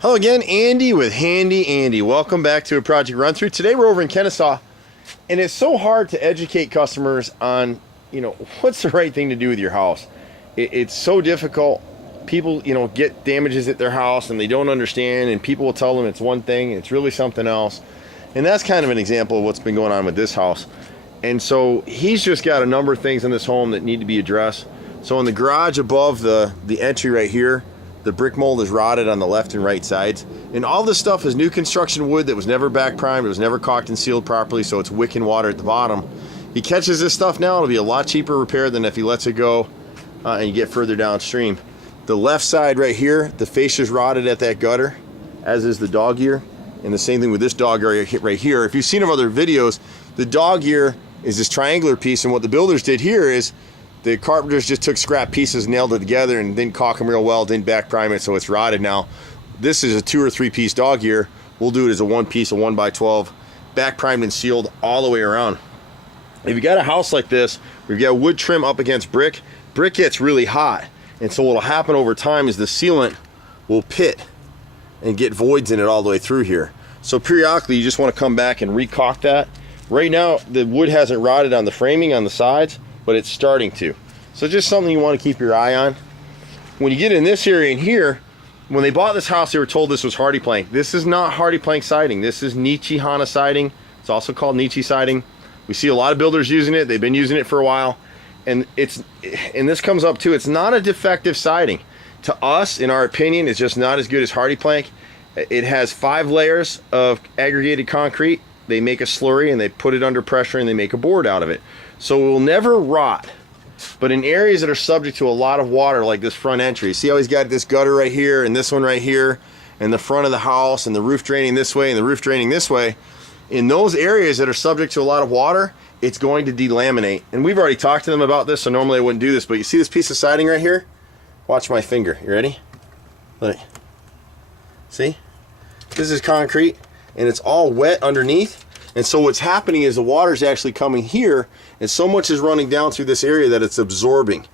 Hello again, Andy with Handy Andy. Welcome back to a project run through. Today we're over in Kennesaw, and it's so hard to educate customers on, what's the right thing to do with your house. It's so difficult. People, get damages at their house and they don't understand, and people will tell them it's one thing and it's really something else. And that's kind of an example of what's been going on with this house. And so he's just got a number of things in this home that need to be addressed. So in the garage above the entry right here, the brick mold is rotted on the left and right sides. And all this stuff is new construction wood that was never back primed, it was never caulked and sealed properly, so it's wicking water at the bottom. He catches this stuff now, it'll be a lot cheaper repair than if he lets it go and you get further downstream. The left side right here, the fascia's rotted at that gutter, as is the dog ear. And the same thing with this dog ear right here. If you've seen other videos, the dog ear is this triangular piece, and what the builders did here is the carpenters just took scrap pieces, nailed it together, and didn't caulk them real well, didn't back prime it, so it's rotted now. This is a 2 or 3 piece dog ear. We'll do it as a 1 piece, a 1x12, back primed and sealed all the way around. If you got a house like this, where you got wood trim up against brick, brick gets really hot. And so what'll happen over time is the sealant will pit and get voids in it all the way through here. So periodically you just want to come back and re-caulk that. Right now the wood hasn't rotted on the framing on the sides, but it's starting to. So just something you want to keep your eye on. When you get in this area in here, when they bought this house, they were told this was hardy plank. This is not hardy plank siding. This is Nichihana siding. It's also called Nichi siding. We see a lot of builders using it. They've been using it for a while. And this comes up too, it's not a defective siding. To us, in our opinion, it's just not as good as hardy plank. It has 5 layers of aggregated concrete. They make a slurry and they put it under pressure and they make a board out of it. So it will never rot. But in areas that are subject to a lot of water, like this front entry, see how he's got this gutter right here and this one right here, and the front of the house, and the roof draining this way and the roof draining this way. In those areas that are subject to a lot of water, it's going to delaminate. And we've already talked to them about this, so normally I wouldn't do this, but you see this piece of siding right here? Watch my finger. You ready? Look. See? This is concrete, and it's all wet underneath. And so what's happening is the water's actually coming here, and so much is running down through this area that it's absorbing.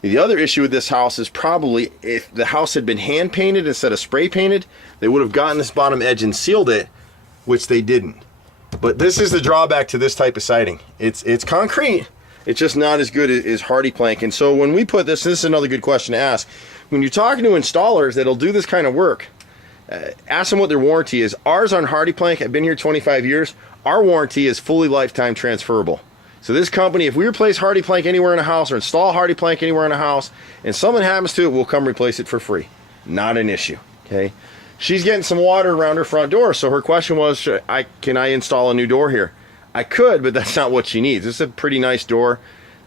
The other issue with this house is probably if the house had been hand painted instead of spray painted, they would have gotten this bottom edge and sealed it, which they didn't. But this is the drawback to this type of siding. It's concrete. It's just not as good as hardy plank. And so when we put this is another good question to ask. When you're talking to installers that'll do this kind of work, ask them what their warranty is. Ours on hardy plank, I've been here 25 years. Our warranty is fully lifetime transferable. So this company, if we replace hardy plank anywhere in a house or install hardy plank anywhere in a house and something happens to it, we'll come replace it for free. Not an issue, okay? She's getting some water around her front door, so her question was, can I install a new door here? I could, but that's not what she needs. This is a pretty nice door.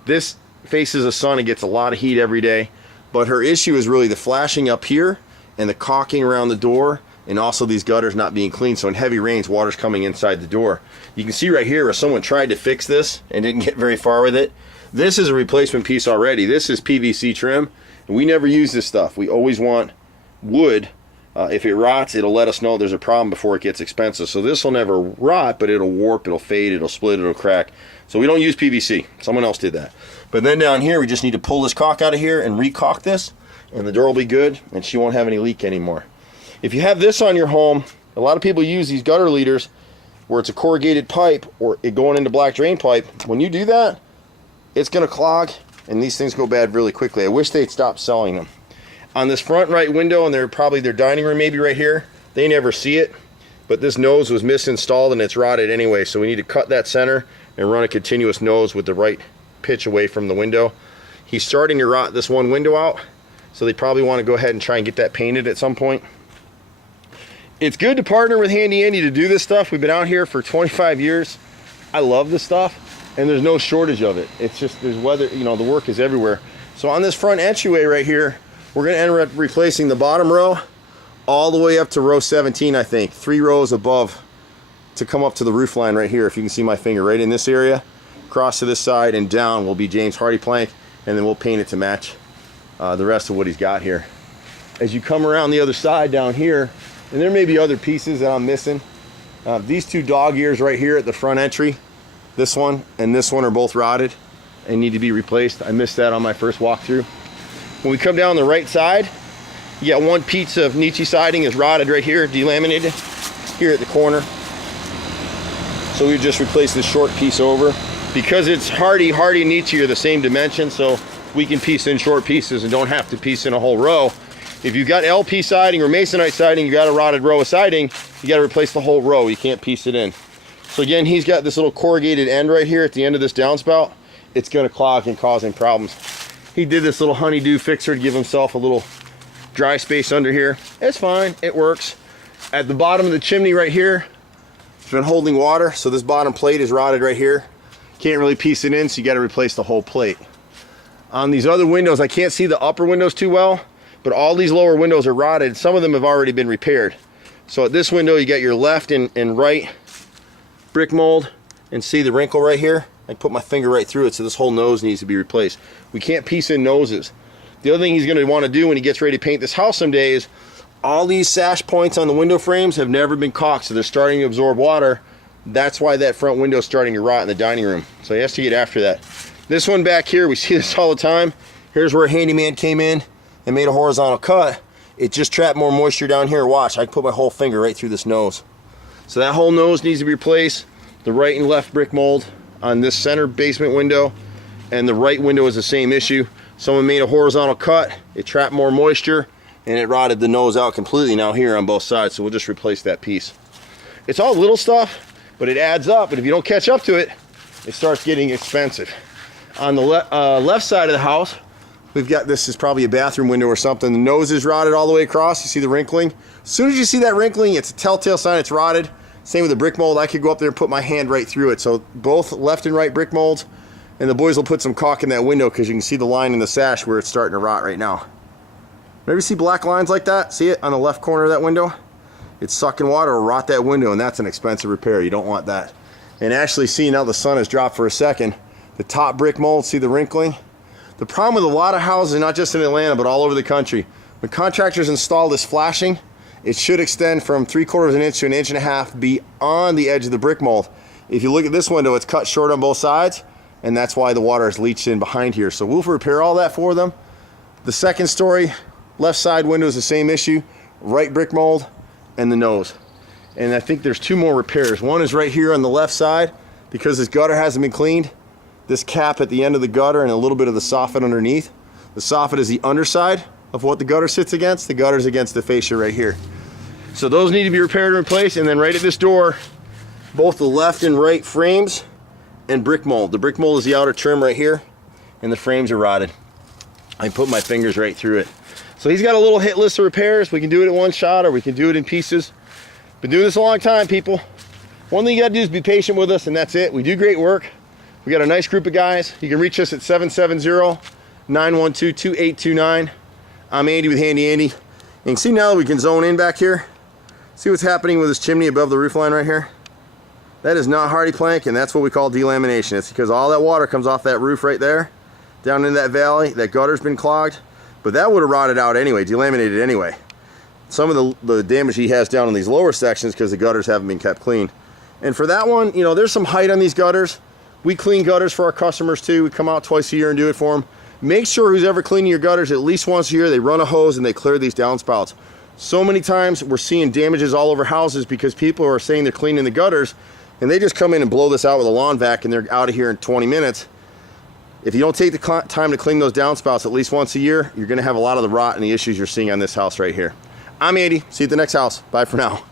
This faces the sun and gets a lot of heat every day, but her issue is really the flashing up here and the caulking around the door, and also these gutters not being clean. So in heavy rains, water's coming inside the door. You can see right here where someone tried to fix this and didn't get very far with it. This is a replacement piece already. This is PVC trim, and we never use this stuff. We always want wood. If it rots, it'll let us know there's a problem before it gets expensive. So this will never rot, but it'll warp, it'll fade, it'll split, it'll crack. So we don't use PVC. Someone else did that. But then down here, we just need to pull this caulk out of here and re-caulk this, and the door will be good, and she won't have any leak anymore. If you have this on your home, a lot of people use these gutter leaders where it's a corrugated pipe or it going into black drain pipe. When you do that, it's going to clog, and these things go bad really quickly. I wish they'd stop selling them. On this front right window, and they're probably their dining room maybe right here, they never see it, but this nose was misinstalled and it's rotted anyway, so we need to cut that center and run a continuous nose with the right pitch away from the window. He's starting to rot this one window out, so they probably want to go ahead and try and get that painted at some point. It's good to partner with Handy Andy to do this stuff. We've been out here for 25 years. I love this stuff, and there's no shortage of it. It's just, there's weather, the work is everywhere. So on this front entryway right here, we're going to end up replacing the bottom row all the way up to row 17, I think. 3 rows above to come up to the roof line right here. If you can see my finger right in this area, across to this side and down will be James Hardy plank, and then we'll paint it to match the rest of what he's got here. As you come around the other side down here, and there may be other pieces that I'm missing. These 2 dog ears right here at the front entry, this one and this one are both rotted and need to be replaced. I missed that on my first walkthrough. When we come down the right side, You got one piece of niche siding is rotted right here, delaminated here at the corner. So we just replace this short piece over. Because it's hardy and niche are the same dimension, so we can piece in short pieces and don't have to piece in a whole row. If you've got LP siding or masonite siding, you got a rotted row of siding, you got to replace the whole row. You can't piece it in. So again, he's got this little corrugated end right here at the end of this downspout. It's going to clog and cause him problems. He did this little honeydew fixer to give himself a little dry space under here. It's fine, it works. At the bottom of the chimney right here, it's been holding water, so this bottom plate is rotted right here. Can't really piece it in, so you got to replace the whole plate. On these other windows, I can't see the upper windows too well, but all these lower windows are rotted. Some of them have already been repaired. So at this window, you got your left and right brick mold, and see the wrinkle right here? I put my finger right through it, so this whole nose needs to be replaced. We can't piece in noses. The other thing he's going to want to do when he gets ready to paint this house someday is all these sash points on the window frames have never been caulked, so they're starting to absorb water. That's why that front window is starting to rot in the dining room. So he has to get after that. This one back here, we see this all the time. Here's where a handyman came in and made a horizontal cut. It just trapped more moisture down here. Watch, I can put my whole finger right through this nose. So that whole nose needs to be replaced. The right and left brick mold on this center basement window, and the right window is the same issue. Someone made a horizontal cut, it trapped more moisture, and it rotted the nose out completely now here on both sides, so we'll just replace that piece. It's all little stuff, but it adds up, and if you don't catch up to it, it starts getting expensive. On the left side of the house, we've got, this is probably a bathroom window or something. The nose is rotted all the way across. You see the wrinkling? As soon as you see that wrinkling, it's a telltale sign it's rotted. Same with the brick mold. I could go up there and put my hand right through it. So both left and right brick molds, and the boys will put some caulk in that window because you can see the line in the sash where it's starting to rot right now. Ever see black lines like that? See it on the left corner of that window? It's sucking water or rot that window, and that's an expensive repair. You don't want that. And actually, see, now the sun has dropped for a second. The top brick mold, see the wrinkling? The problem with a lot of houses, not just in Atlanta, but all over the country, when contractors install this flashing, it should extend from 3/4 inch to 1.5 inches beyond the edge of the brick mold. If you look at this window, it's cut short on both sides, and that's why the water is leached in behind here. So we'll repair all that for them. The second story, left side window is the same issue, right brick mold, and the nose. And I think there's two more repairs. One is right here on the left side, because this gutter hasn't been cleaned. This cap at the end of the gutter and a little bit of the soffit underneath. The soffit is the underside of what the gutter sits against. The gutter's against the fascia right here. So those need to be repaired and replaced. And then right at this door, both the left and right frames and brick mold. The brick mold is the outer trim right here, and the frames are rotted. I put my fingers right through it. So he's got a little hit list of repairs. We can do it in one shot, or we can do it in pieces. Been doing this a long time, people. One thing you gotta do is be patient with us, and that's it. We do great work. We got a nice group of guys. You can reach us at 770-912-2829. I'm Andy with Handy Andy. And you can see now that we can zone in back here. See what's happening with this chimney above the roof line right here? That is not hardy plank, and that's what we call delamination. It's because all that water comes off that roof right there, down in that valley. That gutter's been clogged, but that would have rotted out anyway, delaminated anyway. Some of the damage he has down in these lower sections because the gutters haven't been kept clean. And for that one, you know, there's some height on these gutters. We clean gutters for our customers too. We come out twice a year and do it for them. Make sure who's ever cleaning your gutters at least once a year, they run a hose and they clear these downspouts. So many times we're seeing damages all over houses because people are saying they're cleaning the gutters and they just come in and blow this out with a lawn vac and they're out of here in 20 minutes. If you don't take the time to clean those downspouts at least once a year, you're gonna have a lot of the rot and the issues you're seeing on this house right here. I'm Andy, see you at the next house. Bye for now.